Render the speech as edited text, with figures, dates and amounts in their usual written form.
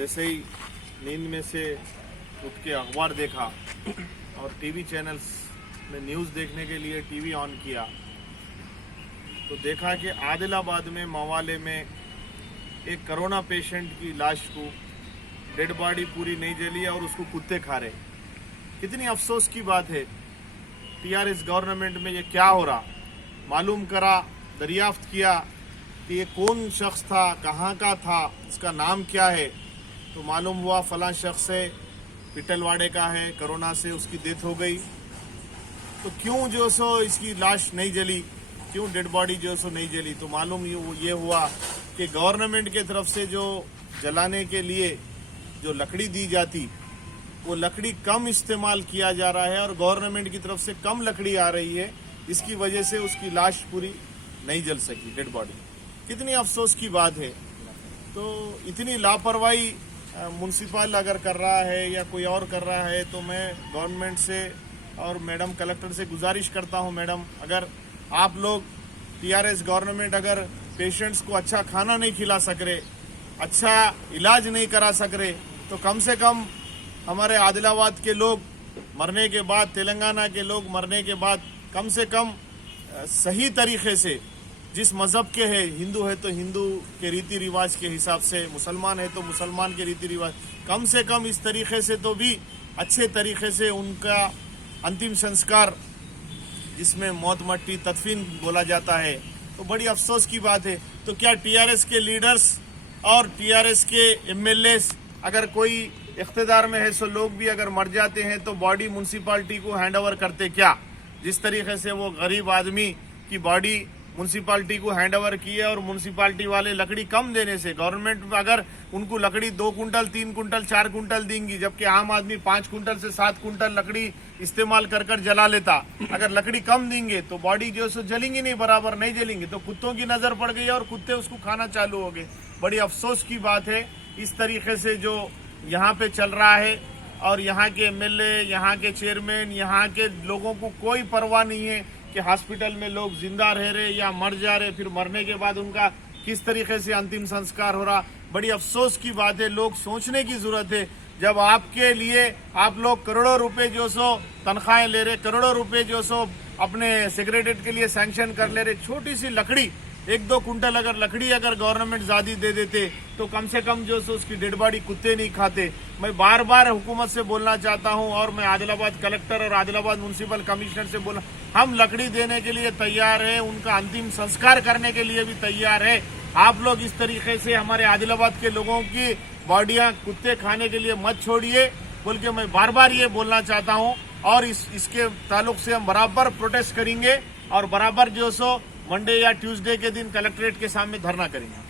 जैसे ही नींद में से उठ के अखबार देखा और टीवी चैनल्स में न्यूज़ देखने के लिए टीवी ऑन किया तो देखा कि आदिलाबाद में मवाले में एक कोरोना पेशेंट की लाश को डेड बॉडी पूरी नहीं जली और उसको कुत्ते खा रहे। कितनी अफसोस की बात है। टीआरएस गवर्नमेंट में ये क्या हो रहा। मालूम करा, दरियाफ्त किया कि ये कौन शख्स था, कहाँ का था, इसका नाम क्या है, तो मालूम हुआ फलां शख्स है, पिटलवाड़े का है, कोरोना से उसकी डेथ हो गई। तो क्यों जो सो इसकी लाश नहीं जली, क्यों डेड बॉडी जो सो नहीं जली, तो मालूम ये हुआ कि गवर्नमेंट के तरफ से जो जलाने के लिए जो लकड़ी दी जाती वो लकड़ी कम इस्तेमाल किया जा रहा है और गवर्नमेंट की तरफ से कम लकड़ी आ रही है, इसकी वजह से उसकी लाश पूरी नहीं जल सकी, डेड बॉडी। कितनी अफसोस की बात है। तो इतनी लापरवाही म्युनिसिपल अगर कर रहा है या कोई और कर रहा है तो मैं गवर्नमेंट से और मैडम कलेक्टर से गुजारिश करता हूं, मैडम अगर आप लोग टीआरएस गवर्नमेंट अगर पेशेंट्स को अच्छा खाना नहीं खिला सक रहे, अच्छा इलाज नहीं करा सक रहे, तो कम से कम हमारे आदिलाबाद के लोग मरने के बाद, तेलंगाना के लोग मरने के बाद कम से कम सही तरीके से, जिस मज़हब के है, हिंदू है तो हिंदू के रीति रिवाज के हिसाब से, मुसलमान है तो मुसलमान के रीति रिवाज, कम से कम इस तरीके से तो भी अच्छे तरीके से उनका अंतिम संस्कार जिसमें मौत मट्टी तदफीन बोला जाता है, तो बड़ी अफसोस की बात है। तो क्या टीआरएस के लीडर्स और टीआरएस के एमएलए अगर कोई इख्तिदार में है सो लोग भी अगर मर जाते हैं तो बॉडी म्युनिसिपालिटी को हैंड ओवर करते क्या? जिस तरीके से वो गरीब आदमी की बॉडी म्युनिसिपालिटी को हैंड ओवर की है और म्युनिसिपालिटी वाले लकड़ी कम देने से, गवर्नमेंट अगर उनको लकड़ी 2 कुंटल 3 कुंटल 4 कुंटल देंगी, जबकि आम आदमी 5 कुंटल से 7 कुंटल लकड़ी इस्तेमाल कर जला लेता। अगर लकड़ी कम देंगे तो बॉडी जो सो जलेंगी नहीं, बराबर नहीं जलेंगी, तो कुत्तों की नजर पड़ गई और कुत्ते उसको खाना चालू हो गए। बड़ी अफसोस की बात है इस तरीके से जो यहाँ पे चल रहा है और यहाँ के एमएलए, यहाँ के चेयरमैन, यहाँ के लोगों को कोई परवाह नहीं है कि हॉस्पिटल में लोग जिंदा रह रहे या मर जा रहे, फिर मरने के बाद उनका किस तरीके से अंतिम संस्कार हो रहा। बड़ी अफसोस की बात है। लोग सोचने की जरूरत है। जब आपके लिए आप लोग करोड़ों रुपए जो सो तनख्वाहें ले रहे, करोड़ों रुपए जो सो अपने सेक्रेटरीट के लिए सैंक्शन कर ले रहे, छोटी सी लकड़ी 1-2 कुंटल अगर लकड़ी अगर गवर्नमेंट ज्यादा दे देते तो कम से कम जो सो उसकी डेड बॉडी कुत्ते नहीं खाते। मैं बार बार हुकूमत से बोलना चाहता हूं और मैं आदिलाबाद कलेक्टर और आदिलाबाद म्युनिसिपल कमिश्नर से बोला, हम लकड़ी देने के लिए तैयार है, उनका अंतिम संस्कार करने के लिए भी तैयार है। आप लोग इस तरीके से हमारे आदिलाबाद के लोगों की बॉडियां कुत्ते खाने के लिए मत छोड़िए बोल के मैं बार बार ये बोलना चाहता हूं। और इसके ताल्लुक से हम बराबर प्रोटेस्ट करेंगे और बराबर जो सो मंडे या ट्यूसडे के दिन कलेक्ट्रेट के सामने धरना करेंगे।